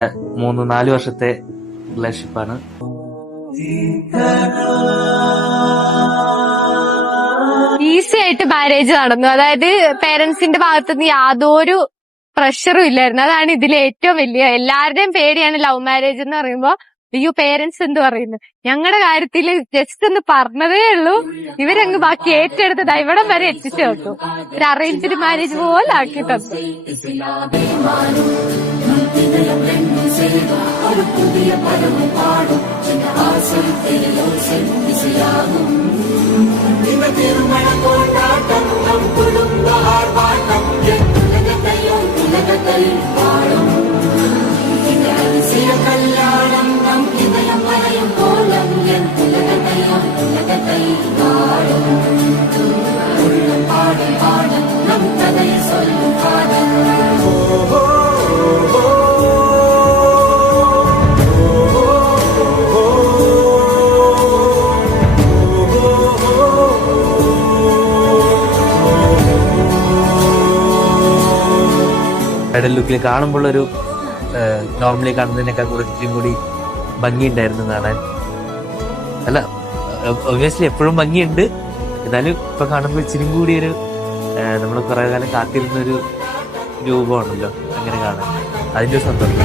3-4 വർഷത്തെ റിലേഷൻഷിപ്പാണ്. ഈസി ആയിട്ട് മാരേജ് നടന്നു. അതായത് പേരൻസിന്റെ ഭാഗത്തുനിന്ന് യാതൊരു പ്രഷറും ഇല്ലായിരുന്നു. അതാണ് ഇതിലെ ഏറ്റവും വലിയ, എല്ലാവരുടെയും പേടിയാണ് ലവ് മാരേജ് എന്ന് പറയുമ്പോ, അയ്യോ പേരൻസ് എന്ത് പറയുന്നു. ഞങ്ങളുടെ കാര്യത്തിൽ ജസ്റ്റ് ഒന്ന് പറഞ്ഞതേ ഉള്ളൂ, ഇവരങ്ങ് ബാക്കി ഏറ്റെടുത്തത് ഇവിടം വരെ എത്തിച്ചു വെക്കും. ഒരു അറേഞ്ച്ഡ് മാരേജ് പോലെ ആക്കി തന്നു. ബ്രൈഡൽ ലുക്കിൽ കാണുമ്പോഴൊരു നോർമലി കാണുന്നതിനേക്കാൾ കുറച്ചും കൂടി ഭംഗിയുണ്ടായിരുന്നു കാണാൻ. അല്ല, ഒബ്വിയസ്ലി എപ്പോഴും ഭംഗിയുണ്ട്, എന്നാലും ഇപ്പൊ കാണുമ്പോൾ ഇച്ചിരി കൂടി ഒരു നമ്മൾ കുറെ കാലം കാത്തിരുന്നൊരു രൂപമാണല്ലോ അങ്ങനെ കാണാൻ. അതിന്റെ ഒരു സന്തോഷം.